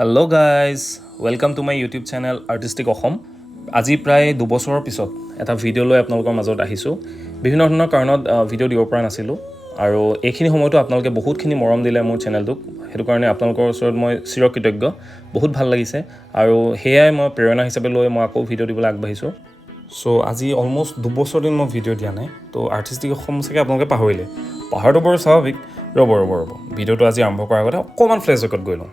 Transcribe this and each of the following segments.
Hello guys, welcome to my YouTube channel Artistic Axom. আজি প্ৰায় 2 বছৰৰ পিছত এটা ভিডিও লৈ আপোনালোকৰ মাজত আহিছো। বিভিন্ন ধৰণৰ কাৰণত ভিডিও দিব পৰা নাছিলো আৰু এইখিনি সময়তো আপোনালোকে বহুতখিনি মৰম দিলে মোৰ চেনেলটোক। হেতু কাৰণে আপোনালোকৰ ওচৰত মই চিৰকৃতজ্ঞ। বহুত ভাল লাগিছে আৰু হেয়াই মই প্ৰেৰণা হিচাপে লৈ মই আকৌ ভিডিও দিবলৈ আগবাঢ়িছো। সো আজি অলমোস্ট 2 বছৰ দিন মই ভিডিও দিয়া নাই। তো আৰ্টিষ্টিক অসম চাগে আপোনালোকে পাহৰিলে। পাহৰাটো বৰ স্বাভাৱিক। ৰ'ব ভিডিওটো আজি আৰম্ভ কৰাৰ আগতে অকণমান ফ্লেশ্ববেকত গৈ লওঁ।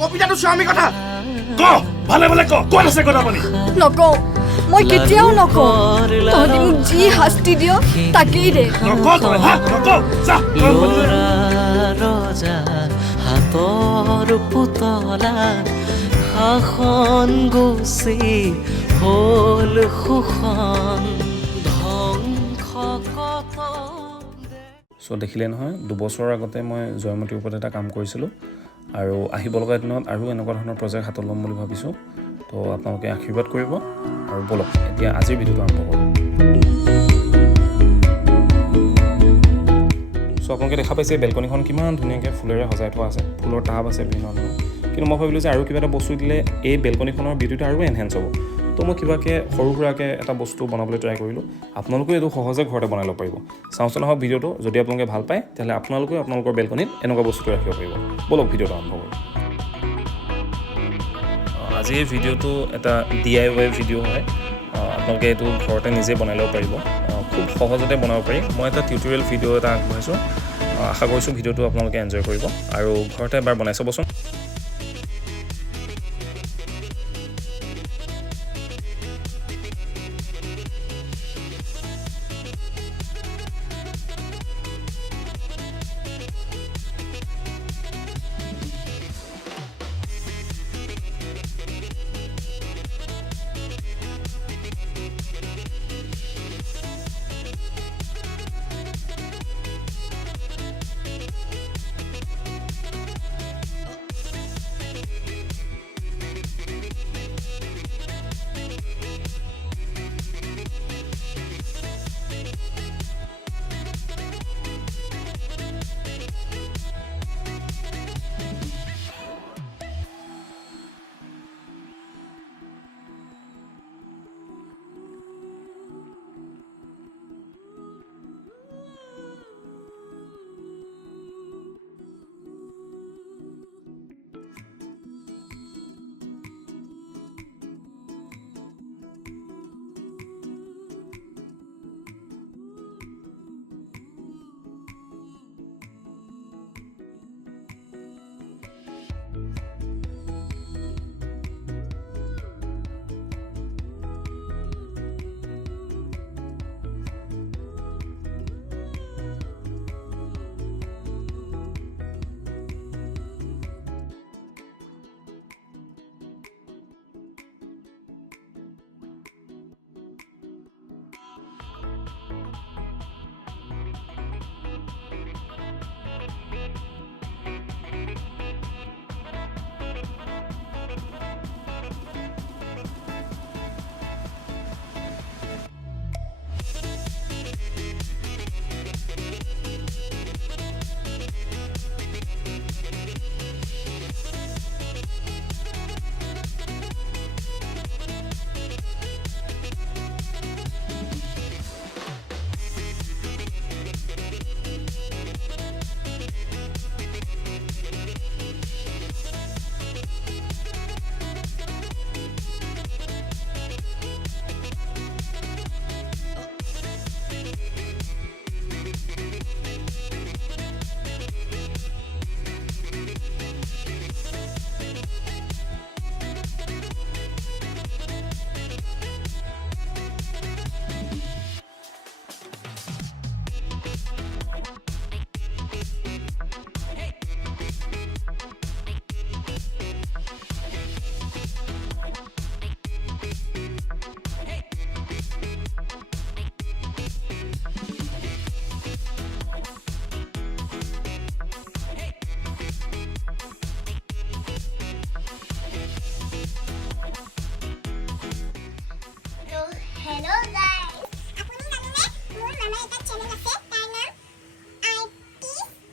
কবিতাটো স্বামী কথা ক ভালে ভালে ক কোন আছে কথা পানি নকও মই কেতিয়াও নকও তহঁতি মোক যি শাস্তি দিয় তাকেই দে নক তই হা নক যা ৰজা হাতৰ পুতলা শাসন গুচি হ'ল শোষণ ধ্বংস কত সো দেখিলে নহয় 2 বছৰৰ আগতে মই জয়মতীৰ ওপৰত এটা কাম কৰিছিলোঁ আৰু আহিব লগা দিনত আৰু এনেকুৱা ধৰণৰ প্ৰজেক্ট হাতত ল'ম বুলি ভাবিছোঁ। তো আপোনালোকে আশীৰ্বাদ কৰিব আৰু বলক এতিয়া আজিৰ ভিডিওটো আৰম্ভ কৰোঁ। সো আপোনালোকে দেখা পাইছে বেলকনিখন কিমান ধুনীয়াকৈ ফুলেৰে সজাই থোৱা আছে, ফুলৰ টাব আছে বিভিন্ন ধৰণৰ। কিন্তু মই ভাবিলোঁ যে আৰু কিবা এটা বস্তু দিলে এই বেলকনিখনৰ বিউটিটো আৰু এনহেঞ্চ হ'ব। তো মই কিবাকৈ সৰু সুৰাকৈ এটা বস্তু বনাবলৈ ট্ৰাই কৰিলোঁ। আপোনালোকেও এইটো সহজে ঘৰতে বনাই ল'ব পাৰিব। চাওঁচোন আহক ভিডিওটো, যদি আপোনালোকে ভাল পায় তেতিয়াহ'লে আপোনালোকেও আপোনালোকৰ বেলকনিত এনেকুৱা বস্তু ৰাখিব পাৰিব। বলক ভিডিওটো আৰম্ভ কৰোঁ। আজি এই ভিডিওটো এটা DIY ভিডিও হয়। আপোনালোকে এইটো ঘৰতে নিজে বনাই ল'ব পাৰিব। খুব সহজতে বনাব পাৰি। মই এটা টিউটৰিয়েল ভিডিও এটা আগবঢ়াইছোঁ। আশা কৰিছোঁ ভিডিওটো আপোনালোকে এনজয় কৰিব আৰু ঘৰতে এবাৰ বনাই চাবচোন।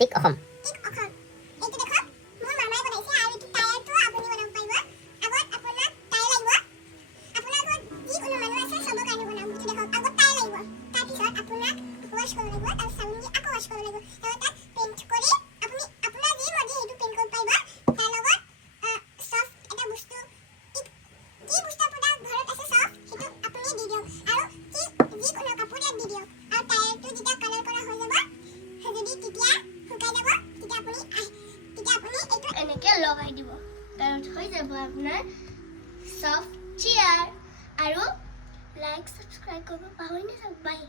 আৰ্টিষ্টিক অসম। এইটো দেখক মোৰ মামাই বনাইছে আৰু এইটো টায়াৰটো আপুনি বনাব পাৰিব। আগত আপোনাক টায়াৰ লাগিব। আপোনাৰ ঘৰত যিকোনো মানুহ আছে চবৰ কাৰণে বনাম। এইটো দেখক আগত টায়াৰ লাগিব। তাৰপিছত আপোনাক ৱাশ্ব কৰিব লাগিব। তাৰপিছত চাবোন দি আকৌ ৱাশ্ব কৰিব লাগিব। তাৰপিছত তাত পেইণ্ট কৰি আপুনি আপোনাৰ যি মৰ্জি সেইটো পেইণ্ট কৰিব পাৰিব। তাৰ লগত চফ্ট এটা বস্তু যি বস্তু আপোনাৰ ঘৰত আছে চফ্ট সেইটো আপুনি দি দিয়ক আৰু যিকোনো কাপোৰ ইয়াত দি দিয়ক আৰু টায়াৰটো যেতিয়া কালাৰ কৰা হৈ যাব যদি তেতিয়া শুকাই যাব তেতিয়া আপুনি এইটো এনেকৈ লগাই দিব। তাৰপিছত হৈ যাব আপোনাৰ চফ্ট চেয়াৰ আৰু লাইক ছাবস্ক্ৰাইব কৰিব পাহৰি নাযাব। বাই।